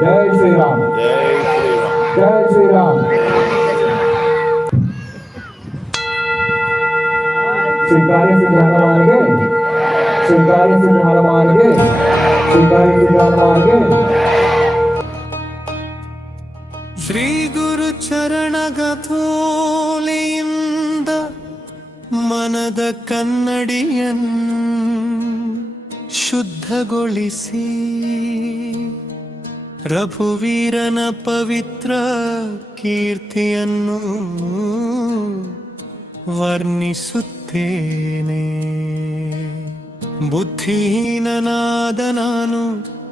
जय श्री राम, जय श्री राम। श्रीकार्य सिद्ध हनुमानगे, श्रीकार्य सिद्ध हनुमानगे, श्रीकार्य सिद्ध हनुमानगे। ಶ್ರೀ ಗುರು ಚರಣಗಥೋಲೆಯಿಂದ ಮನದ ಕನ್ನಡಿಯನ್ನು ಶುದ್ಧಗೊಳಿಸಿ ರಘುವೀರನ ಪವಿತ್ರ ಕೀರ್ತಿಯನ್ನು ವರ್ಣಿಸುತ್ತೇನೆ. ಬುದ್ಧಿಹೀನನಾದ ನಾನು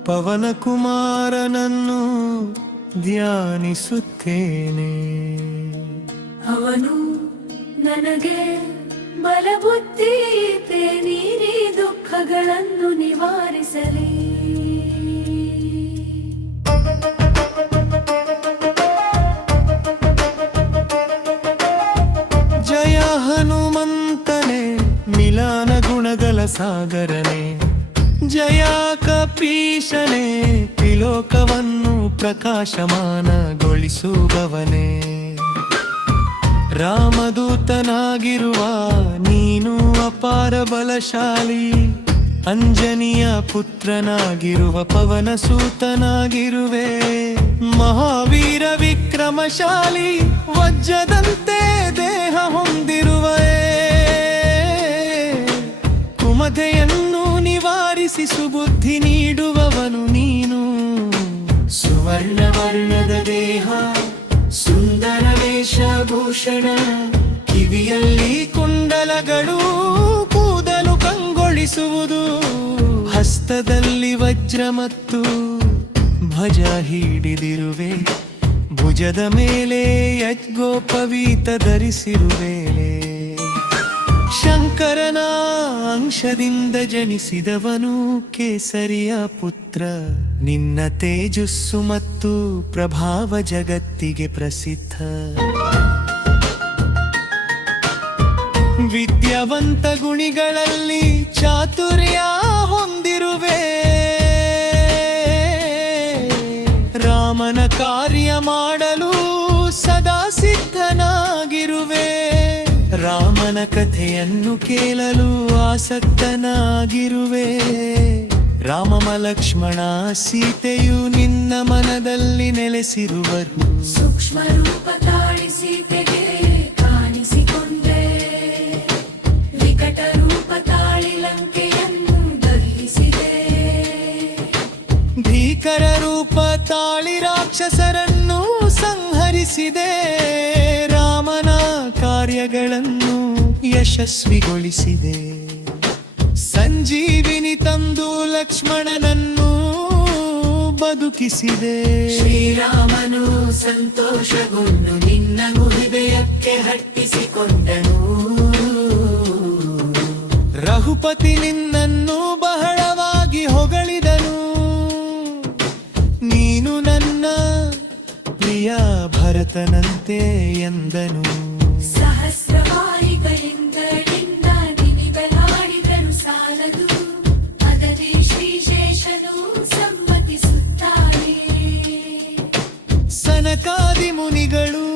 ಪವನಕುಮಾರನನ್ನು ಧ್ಯಾನಿಸುತ್ತೇನೆ. ಅವನು ನನಗೆ ಬಲಬುದ್ಧಿ ನೀಡಿ ದುಃಖಗಳನ್ನು ನಿವಾರಿಸಲಿ. ಜಯ ಹನುಮಂತನೇ, ಮಿಲಾನ ಗುಣಗಳ ಸಾಗರನೇ, ಜಯ ಕಪೀಶನೇ, ತ್ರಿಲೋಕವನ್ನು ಪ್ರಕಾಶಮಾನಗೊಳಿಸುವವನೇ. ರಾಮದೂತನಾಗಿರುವ ನೀನು ಅಪಾರ ಬಲಶಾಲಿ, ಅಂಜನಿಯ ಪುತ್ರನಾಗಿರುವ ಪವನ ಸೂತನಾಗಿರುವೆ. ಮಹಾವೀರ ವಿಕ್ರಮಶಾಲಿ, ವಜ್ರದಂತೆ ದೇಹ ಹೊಂದಿರುವೆ. ಕುಮತೆಯನ್ನು ನಿವಾರಿಸಿ ಸುಬುದ್ಧಿ ನೀಡುವವನು ನೀನು. ಸುವರ್ಣ ವರ್ಣದ ದೇಹ, ಸುಂದರ ವೇಷಭೂಷಣ, ಕಿವಿಯಲ್ಲಿ ಕುಂಡಲಗಳು, ಕೂದಲು ಕಂಗೊಳಿಸುವುದು, ಹಸ್ತದಲ್ಲಿ ವಜ್ರ ಮತ್ತು ಧ್ವಜ ಹಿಡಿದಿರುವೆ. ಭುಜದ ಮೇಲೆ ಯಜ್ಗೋಪವೀತ ಧರಿಸಿರುವೆ. ಶಂಕರನ ಅಂಶದಿಂದ ಜನಿಸಿದವನು ಕೇಸರಿಯ ಪುತ್ರ. ನಿನ್ನ ತೇಜಸ್ಸು ಮತ್ತು ಪ್ರಭಾವ ಜಗತ್ತಿಗೆ ಪ್ರಸಿದ್ಧ. ವಿದ್ಯಾವಂತ ಗುಣಿಗಳಲ್ಲಿ ಚಾತುರ್ಯ ಹೊಂದಿರುವೆ. ರಾಮನ ಕಾರ್ಯ ಮಾಡಲು ಸದಾ ಸಿದ್ಧನಾಗಿರುವೆ. ರಾಮನ ಕಥೆಯನ್ನು ಕೇಳಲು ಆಸಕ್ತನಾಗಿರುವೆ. ರಾಮ ಲಕ್ಷ್ಮಣ ಸೀತೆಯು ನಿನ್ನ ಮನದಲ್ಲಿ ನೆಲೆಸಿರುವರು. ಸೂಕ್ಷ್ಮ ರೂಪ ತಾಳಿ ಸೀತೆಗೆ ಕಾಣಿಸಿಕೊಂಡೆ, ವಿಕಟ ರೂಪ ತಾಳಿ ಲಂಕೆಯನ್ನು ದಹಿಸಿದೆ. ಭೀಕರ ರೂಪ ತಾಳಿ ರಾಕ್ಷಸರನ್ನು ಸಂಹರಿಸಿದೆ. ರಾಮನ ಕಾರ್ಯಗಳನ್ನು ಯಶಸ್ವಿಗೊಳಿಸಿದೆ. ಸಂಜೀವಿನಿ ತಂದು ಲಕ್ಷ್ಮಣನನ್ನು ಬದುಕಿಸಿದೆ. ಶ್ರೀರಾಮನು ಸಂತೋಷಗೊಂಡು ನಿನ್ನ ಹೃದಯಕ್ಕೆ ಹಟ್ಟಿಸಿಕೊಂಡನು. ರಘುಪತಿ ನಿನ್ನನ್ನು ಬಹಳವಾಗಿ ಹೊಗಳಿದನು. ನೀನು ನನ್ನ ಪ್ರಿಯ ಭರತನಂತೆ ಎಂದನು. ಸಹಸ್ರವಾಹಿಗಳಿಂದ ನಿನಿಗಳಾಡಿದರು ಸಾಲದು, ಅದನ್ನೇ ಶ್ರೀಶೇಷನು ಸಮ್ಮತಿಸುತ್ತಾನೆ. ಸನಕಾದಿ ಮುನಿಗಳು,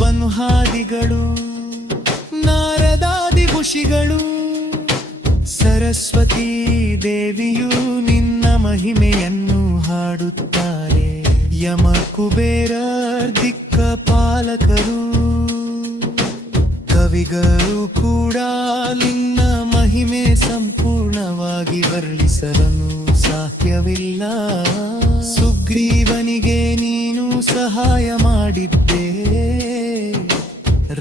ಬನ್ಹಾದಿಗಳು, ನಾರದಾದಿ ಋಷಿಗಳು, ಸರಸ್ವತೀ ದೇವಿಯು ನಿನ್ನ ಮಹಿಮೆಯನ್ನು ಹಾಡುತ್ತಾರೆ. ಯಮ ಕುಬೇರ ದಿಕ್ಕಪಾಲಕರು, ಕವಿಗಳು ಕೂಡ ನಿನ್ನ ಮಹಿಮೆ ಸಂಪೂರ್ಣವಾಗಿ ವರ್ಣಿಸಲು ಸಾಧ್ಯವಿಲ್ಲ. ಸುಗ್ರೀವನಿಗೆ ನೀನು ಸಹಾಯ ಮಾಡಿದ್ದೆ.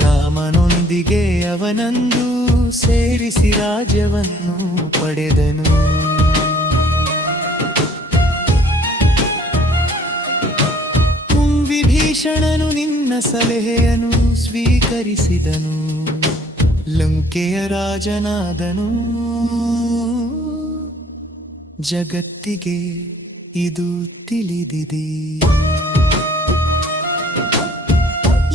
ರಾಮನೊಂದಿಗೆ ಅವನಂದು ಸೇರಿಸಿ ರಾಜ್ಯವನ್ನು ಪಡೆದನು. ವಿಭೀಷಣನು ನಿನ್ನ ಸಲಹೆಯನ್ನು ಸ್ವೀಕರಿಸಿದನು. ಲಂಕೆಯ ರಾಜನಾದನು. ಜಗತ್ತಿಗೆ ಇದು ತಿಳಿದಿದೆ.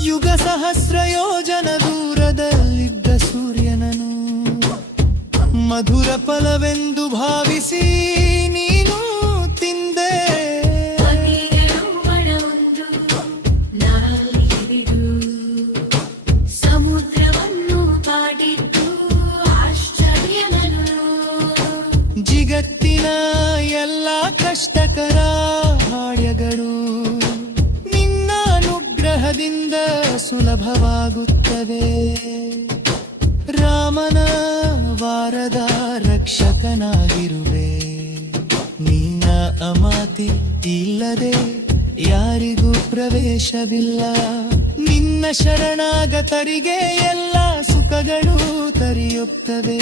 ಯುಗ ಸಹಸ್ರ ಯೋಜನ ದೂರದಲ್ಲಿದ್ದ ಸೂರ್ಯನನು ಮಧುರ ಫಲವೆಂದು ಭಾವಿಸಿ ನೀನು ತಿಂದೆ. ಸುಲಭವಾಗುತ್ತವೆ. ರಾಮನ ವಾರದ ರಕ್ಷಕನಾಗಿರುವೆ. ನಿನ್ನ ಅಮಾತಿ ಇಲ್ಲದೆ ಯಾರಿಗೂ ಪ್ರವೇಶವಿಲ್ಲ. ನಿನ್ನ ಶರಣಾಗತರಿಗೆ ಎಲ್ಲ ಸುಖಗಳು ತರಿಯುತ್ತವೆ.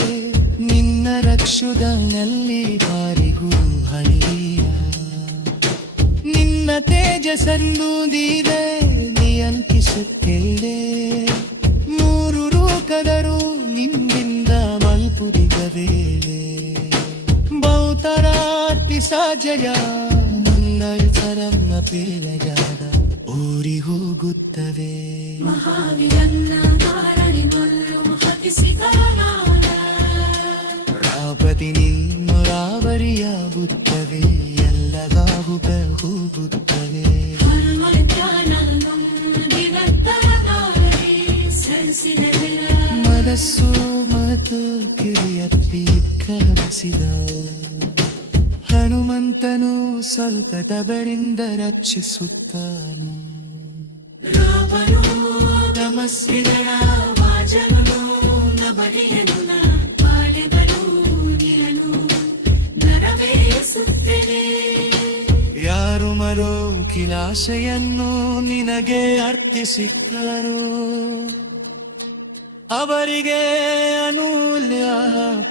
ನಿನ್ನ ರಕ್ಷುದಲ್ಲಿ ಯಾರಿಗೂ ಹಳಿಯ. ನಿನ್ನ ತೇಜಸ್ಸನ್ನು ನೀನೇ ನಿಯಂತ್ರಿಸುತ್ತಿದೆ. ಮೂರು ರೂಕದರು ನಿನ್ನಿಂದ ಮಲ್ಪುರಿದ ವೇಳೆ. ಬಹುತರಾತಿ ಸಾಜಯ ನಿನ್ನ ಸರನ್ನ ಪೇಲಗಾದ ಊರಿ ಹೋಗುತ್ತವೆ. ಮಹಾವೀರನ್ನ ಧಾರಣಿ ಮಲ್ಲು ಹತಿಸಿದನಾದ. ರಾಪತಿ ನಿನ್ನ ರಾವರಿಯಾಗುತ್ತವೆ. ಎಲ್ಲದಾಗು ಹೋಗುತ್ತವೆ. ಹನುಮಂತನನ್ನು ದಿನತ್ತರನಾಗಿ ಸರಿಸಿದೆಲ್ಲ. ಮನಸ್ಸು ಮತ್ತು ಕಿರಿಯಪ್ಪಿ ಕಲಸಿದ ಹನುಮಂತನು ಸ್ವಲ್ಪ ತಬರಿಂದ ರಕ್ಷಿಸುತ್ತಾನೆ. ರಾಮನು ನಮಸ್ಸಿದಳ ವಾಜನು ನಬಲಿಯನು ಪಾಡೆಬಲು ನಿರನು ನರವೇಸುತ್ತೇನೆ. ಯಾರು ಮರೋ ಕಿಲಾಶೆಯನ್ನು ನಿನಗೆ ಅರ್ಪಿಸಿದ್ದಾರೋ ಅವರಿಗೆ ಅಮೂಲ್ಯ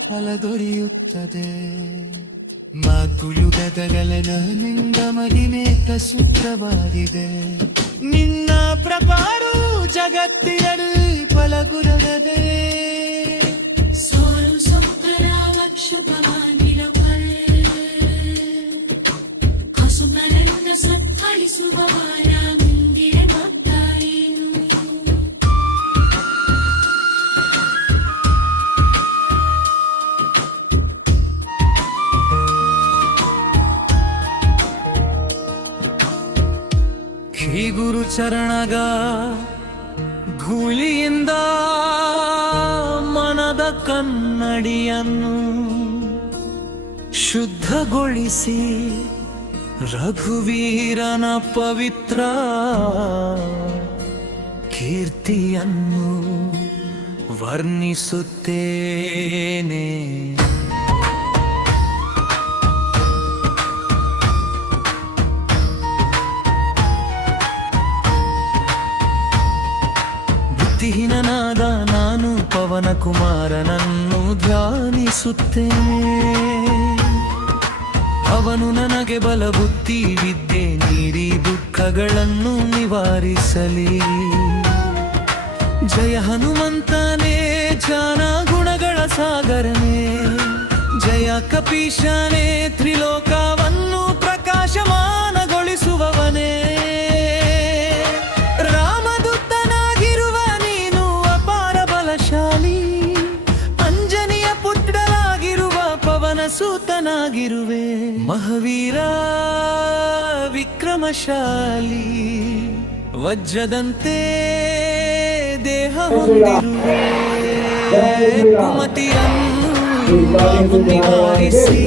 ಫಲ ದೊರೆಯುತ್ತದೆ. ಮಾತುಯುಗದಗಲನಿಂದ ಮಹಿಮೆ ಪ್ರಸಿದ್ಧವಾಗಿದೆ. ನಿನ್ನ ಪ್ರಪಾರು ಜಗತ್ತಿನಲ್ಲಿ ಫಲಗುರಗದೆ. ಸೋಲು ಸೊಕ್ಕರ ವಕ್ಷುಭವಾನಿರಪರೆ ಹಸುಮರನ್ನ ಸತ್ಕಳಿಸುವವನ ಮುಂದಿರ ಮತ್ತಾರೇನು. ಶ್ರೀ ಗುರು ಚರಣಗ ಧೂಳಿಯಿಂದ ಮನದ ಕನ್ನಡಿಯನ್ನು ಶುದ್ಧಗೊಳಿಸಿ ರಘುವೀರನ ಪವಿತ್ರ ಕೀರ್ತಿಯನ್ನು ವರ್ಣಿಸುತ್ತೇನೆ. ಬುದ್ಧಿಹೀನನಾದ ನಾನು ಪವನ ಕುಮಾರನನ್ನು ಧ್ಯಾನಿಸುತ್ತೇನೆ. ಅವನು ನನಗೆ ಬಲ ಬುದ್ಧಿ ವಿದ್ಯೆ ನೀಡಿ ದುಃಖಗಳನ್ನು ನಿವಾರಿಸಲಿ. ಜಯ ಹನುಮಂತನೇ ಜ್ಞಾನ ಗುಣಗಳ ಸಾಗರನೇ. ಜಯ ಕಪೀಶನೇ ತ್ರಿಲೋಕವನ್ನು ಪ್ರಕಾಶಮಾನಗೊಳಿಸುವವನೇ. ರಾಮದೂತನಾಗಿರುವ ನೀನು ಅಪಾರ ಬಲಶಾಲಿ. ಅಂಜನಿಯ ಪುತ್ರನಾಗಿರುವ ಪವನ ಸೂತನಾಗಿರುವೆ. ಮಹಾವೀರ ವಿಕ್ರಮಶಾಲಿ. ವಜ್ರದಂತೆ ದೇಹ ಹೊಂದಿರುವೆ. ಕುಮತಿಯನ್ನು ನಿವಾರಿಸಿ